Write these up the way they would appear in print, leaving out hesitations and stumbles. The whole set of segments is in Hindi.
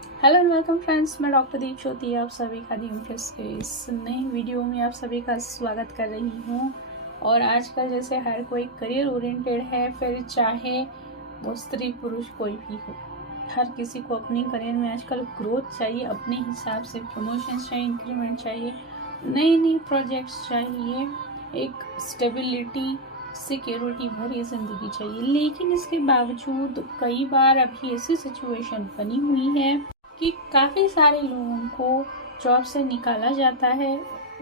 हेलो एंड वेलकम फ्रेंड्स, मैं डॉक्टर दीप ज्योति आप सभी का दी इम्प्रेस के इस नई वीडियो में आप सभी का स्वागत कर रही हूँ। और आजकल जैसे हर कोई करियर ओरिएंटेड है, फिर चाहे वो स्त्री पुरुष कोई भी हो, हर किसी को अपनी करियर में आजकल ग्रोथ चाहिए, अपने हिसाब से प्रमोशन चाहिए, इंक्रीमेंट चाहिए, नई नई प्रोजेक्ट्स चाहिए, एक स्टेबिलिटी सिक्योरिटी भरी ज़िंदगी चाहिए। लेकिन इसके बावजूद कई बार अभी ऐसी सिचुएशन बनी हुई है कि काफ़ी सारे लोगों को जॉब से निकाला जाता है।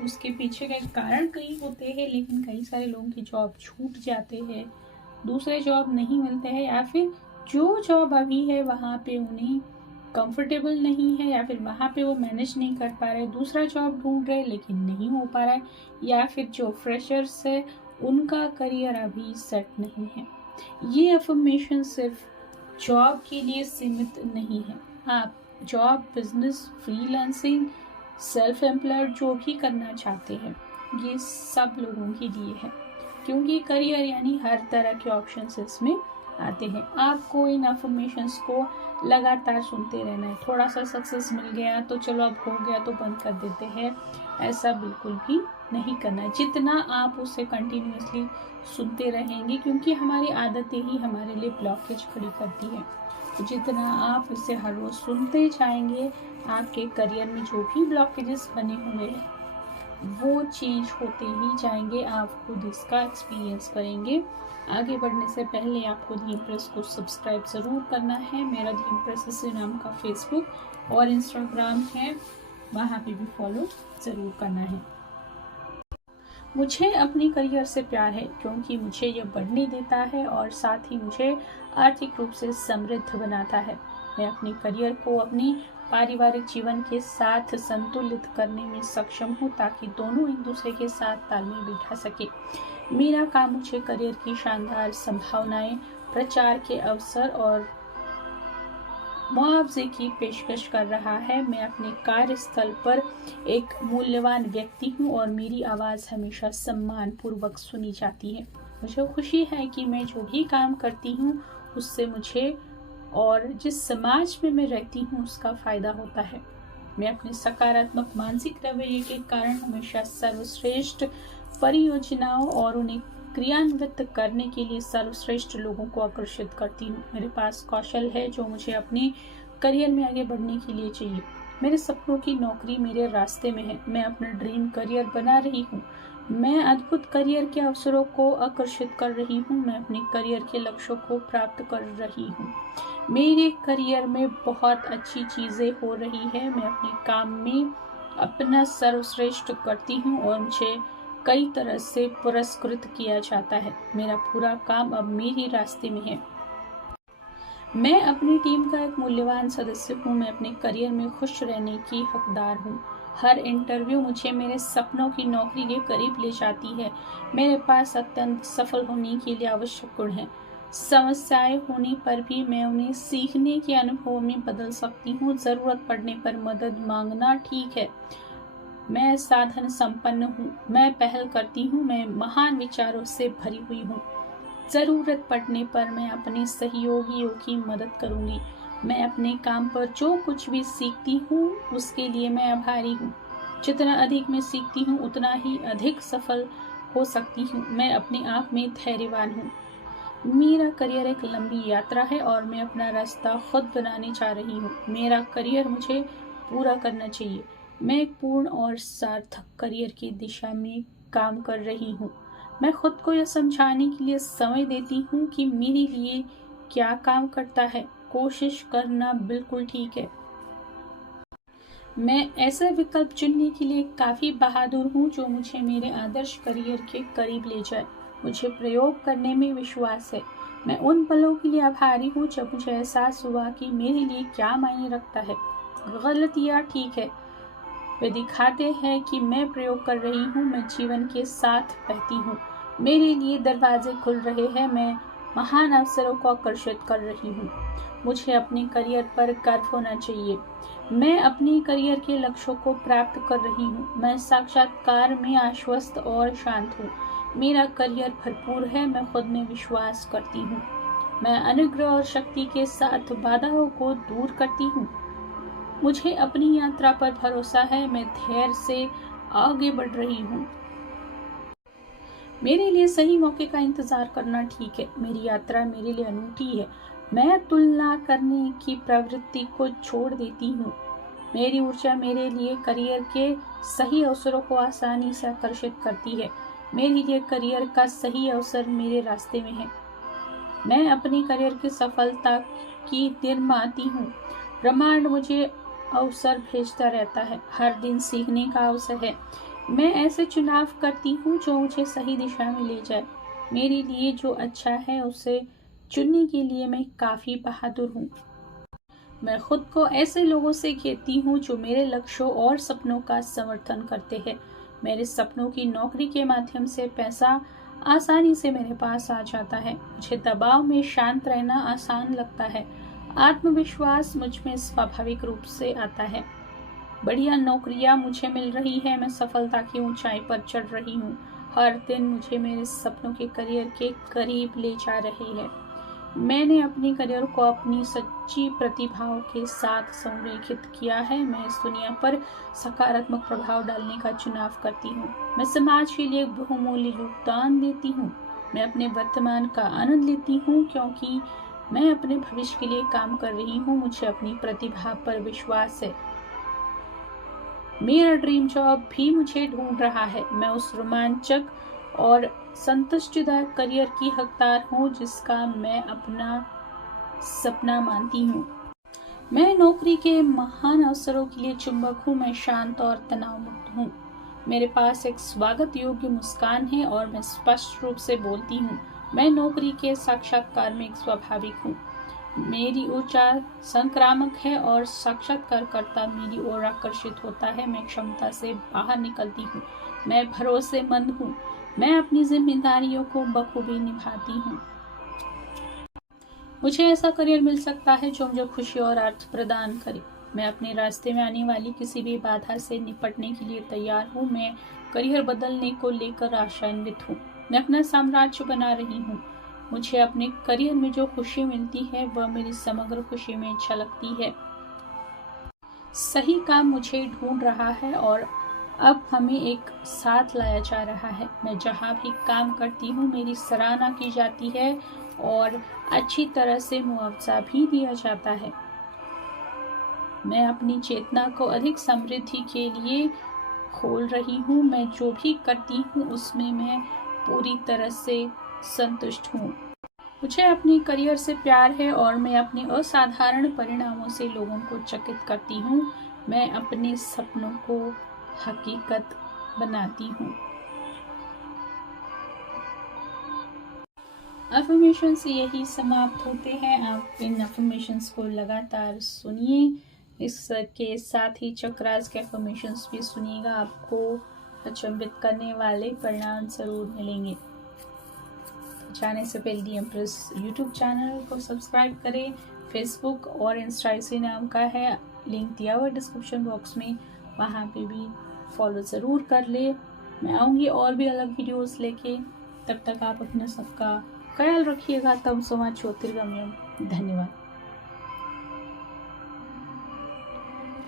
उसके पीछे के कारण कई होते हैं, लेकिन कई सारे लोगों की जॉब छूट जाते हैं, दूसरे जॉब नहीं मिलते हैं, या फिर जो जॉब अभी है वहाँ पे उन्हें कंफर्टेबल नहीं है, या फिर वहाँ पे वो मैनेज नहीं कर पा रहे, दूसरा जॉब ढूंढ रहे लेकिन नहीं हो पा रहा है, या फिर जो फ्रेशर्स है उनका करियर अभी सेट नहीं है। ये अफर्मेशन सिर्फ जॉब के लिए सीमित नहीं है। आप job, business, freelancing, self employed जो भी करना चाहते हैं, ये सब लोगों के लिए है, क्योंकि करियर यानी हर तरह के ऑप्शंस इसमें आते हैं। आपको इन अफर्मेशंस को लगातार सुनते रहना है। थोड़ा सा सक्सेस मिल गया तो चलो अब हो गया तो बंद कर देते हैं, ऐसा बिल्कुल भी नहीं करना है। जितना आप उसे कंटिन्यूअसली सुनते रहेंगे, क्योंकि हमारी आदतें ही हमारे लिए ब्लॉकेज खड़ी करती है, तो जितना आप इसे हर रोज सुनते जाएंगे, आपके करियर में जो भी ब्लॉकेजेस बने हुए हैं वो चेंज होते ही जाएंगे। आप खुद इसका एक्सपीरियंस करेंगे। आगे बढ़ने से पहले आपको दी इम्प्रेस को सब्सक्राइब ज़रूर करना है। मेरा दी इम्प्रेस इसी नाम का फेसबुक और इंस्टाग्राम है, वहाँ पे भी फॉलो ज़रूर करना है। मुझे अपनी करियर से प्यार है, क्योंकि मुझे यह बढ़ने देता है और साथ ही मुझे आर्थिक रूप से समृद्ध बनाता है। मैं अपने करियर को अपनी पारिवारिक जीवन के साथ संतुलित करने में सक्षम हूँ, ताकि दोनों एक दूसरे के साथ तालमेल बिठा सके। मेरा काम मुझे करियर की शानदार संभावनाएं, प्रचार के अवसर और मुआवजे की पेशकश कर रहा है। मैं अपने कार्यस्थल पर एक मूल्यवान व्यक्ति हूँ और मेरी आवाज़ हमेशा सम्मान पूर्वक सुनी जाती है। मुझे खुशी है कि मैं जो भी काम करती हूँ उससे मुझे और जिस समाज में मैं रहती हूँ उसका फायदा होता है। मैं अपने सकारात्मक मानसिक रवैये के कारण हमेशा सर्वश्रेष्ठ परियोजनाओं और उन्हें क्रियान्वित करने के लिए सर्वश्रेष्ठ लोगों को आकर्षित करती हूँ। मेरे पास कौशल है जो मुझे अपने करियर में आगे बढ़ने के लिए चाहिए। मेरे सपनों की नौकरी मेरे रास्ते में है। मैं अपना ड्रीम करियर बना रही हूँ। मैं अद्भुत करियर के अवसरों को आकर्षित कर रही हूँ। मैं अपने करियर के लक्ष्यों को प्राप्त कर रही हूँ। मेरे करियर में बहुत अच्छी चीज़ें हो रही है। मैं अपने काम में अपना सर्वश्रेष्ठ करती हूँ और मुझे कई तरह से पुरस्कृत किया जाता है। मेरा पूरा काम अब मेरे रास्ते में है। मैं अपनी टीम का एक मूल्यवान सदस्य हूँ। मैं अपने करियर में खुश रहने की हकदार हूँ। हर इंटरव्यू मुझे मेरे सपनों की नौकरी के करीब ले जाती है। मेरे पास अत्यंत सफल होने के लिए आवश्यक गुण हैं। समस्याएं होने पर भी मैं उन्हें सीखने के अनुभव में बदल सकती हूँ। जरूरत पड़ने पर मदद मांगना ठीक है। मैं साधन संपन्न हूँ। मैं पहल करती हूँ। मैं महान विचारों से भरी हुई हूँ। जरूरत पड़ने पर मैं अपने सहयोगियों की मदद करूँगी। मैं अपने काम पर जो कुछ भी सीखती हूँ उसके लिए मैं आभारी हूँ। जितना अधिक मैं सीखती हूँ उतना ही अधिक सफल हो सकती हूँ। मैं अपने आप में धैर्यवान हूँ। मेरा करियर एक लंबी यात्रा है और मैं अपना रास्ता खुद बनाने जा रही हूँ। मेरा करियर मुझे पूरा करना चाहिए। मैं एक पूर्ण और सार्थक करियर की दिशा में काम कर रही हूँ। मैं खुद को यह समझाने के लिए समय देती हूँ कि मेरे लिए क्या काम करता है। कोशिश करना बिल्कुल ठीक है। मैं ऐसा विकल्प चुनने के लिए काफ़ी बहादुर हूँ जो मुझे मेरे आदर्श करियर के करीब ले जाए। मुझे प्रयोग करने में विश्वास है। मैं उन पलों के लिए आभारी हूँ जब मुझे एहसास हुआ कि मेरे लिए क्या मायने रखता है। गलत या ठीक है, वे दिखाते हैं कि मैं प्रयोग कर रही हूँ। मैं जीवन के साथ बहती हूँ। मेरे लिए दरवाजे खुल रहे हैं। मैं महान अवसरों को आकर्षित कर रही हूँ। मुझे अपने करियर पर गर्व होना चाहिए। मैं अपने करियर के लक्ष्यों को प्राप्त कर रही हूँ। मैं साक्षात्कार में आश्वस्त और शांत हूँ। मेरा करियर भरपूर है। मैं खुद में विश्वास करती हूँ। मैं अनुग्रह और शक्ति के साथ बाधाओं को दूर करती हूँ। मुझे अपनी यात्रा पर भरोसा है। मैं धैर्य से आगे बढ़ रही हूँ। मेरे लिए सही मौके का इंतजार करना ठीक है। मेरी यात्रा मेरे लिए अनूठी है। मैं तुलना करने की प्रवृत्ति को छोड़ देती हूँ। मेरी ऊर्जा मेरे लिए करियर के सही अवसरों को आसानी से आकर्षित करती है। मेरे लिए करियर का सही अवसर मेरे रास्ते में है। मैं अपनी करियर की सफलता की निर्माती हूँ। ब्रह्मांड मुझे अवसर भेजता रहता है। हर दिन सीखने का अवसर है। मैं ऐसे चुनाव करती हूँ जो मुझे सही दिशा में ले जाए। मेरे लिए जो अच्छा है उसे चुनने के लिए मैं काफी बहादुर हूँ। मैं खुद को ऐसे लोगों से घेरती हूँ जो मेरे लक्ष्यों और सपनों का समर्थन करते हैं। मेरे सपनों की नौकरी के माध्यम से पैसा आसानी से मेरे पास आ जाता है। मुझे दबाव में शांत रहना आसान लगता है। आत्मविश्वास मुझ में स्वाभाविक रूप से आता है। बढ़िया नौकरियां मुझे मिल रही है। मैं सफलता की ऊंचाई पर चढ़ रही हूँ। हर दिन मुझे मेरे सपनों के करियर के करीब ले जा रहे हैं। मैंने अपने करियर को अपनी सच्ची प्रतिभाओं के साथ संरेखित किया है। मैं इस दुनिया पर सकारात्मक प्रभाव डालने का चुनाव करती हूँ। मैं समाज के लिए बहुमूल्य योगदान देती हूँ। मैं अपने वर्तमान का आनंद लेती हूँ क्योंकि मैं अपने भविष्य के लिए काम कर रही हूँ। मुझे अपनी प्रतिभा पर विश्वास है। मेरा ड्रीम जॉब भी मुझे ढूंढ रहा है। मैं उस रोमांचक और संतुष्टिदायक करियर की हकदार हूँ जिसका मैं अपना सपना मानती हूँ। मैं नौकरी के महान अवसरों के लिए चुंबक हूँ। मैं शांत और तनाव मुक्त हूँ। मेरे पास एक स्वागत योग्य मुस्कान है और मैं स्पष्ट रूप से बोलती हूँ। मैं नौकरी के साक्षात्कार में एक स्वाभाविक हूँ। मेरी ऊर्जा संक्रामक है और साक्षात्कारकर्ता मेरी ओर आकर्षित होता है। मैं क्षमता से बाहर निकलती हूँ। मैं भरोसेमंद हूँ। मैं अपनी जिम्मेदारियों को बखूबी निभाती हूँ। मुझे ऐसा करियर मिल सकता है जो मुझे खुशी और अर्थ प्रदान करे। मैं अपने रास्ते में आने वाली किसी भी बाधा से निपटने के लिए तैयार हूँ। मैं करियर बदलने को लेकर आशान्वित हूँ। मैं अपना साम्राज्य बना रही हूँ। मुझे अपने करियर में जो खुशी मिलती है वह मेरी समग्र खुशी में झलकती है। सही काम मुझे ढूंढ रहा है और अब हमें एक साथ लाया जा रहा है। मैं जहाँ भी काम करती हूँ मेरी सराहना की जाती है और अच्छी तरह से मुआवजा भी दिया जाता है। मैं अपनी चेतना को अधिक समृद्धि के लिए खोल रही हूँ। मैं जो भी करती हूँ उसमें मैं पूरी तरह से संतुष्ट हूँ। मुझे अपने करियर से प्यार है और मैं अपने असाधारण परिणामों से लोगों को चकित करती हूँ। मैं अपने सपनों को हकीकत बनाती हूँ। अफर्मेशंस यही समाप्त होते हैं। आप इन अफर्मेशंस को लगातार सुनिए। इसके साथ ही चक्रास के अफर्मेशंस भी सुनिएगा। आपको अचंभित करने वाले परिणाम जरूर मिलेंगे। जाने से पहले डी एम्प्रेस यूट्यूब चैनल को सब्सक्राइब करें। फेसबुक और इंस्टा इसी नाम का है, लिंक दिया हुआ डिस्क्रिप्शन बॉक्स में, वहाँ पे भी फॉलो ज़रूर कर ले। मैं आऊँगी और भी अलग वीडियोस लेके। तब तक आप अपना सबका ख्याल रखिएगा। तम सो मा ज्योतिर्गम्यम। धन्यवाद।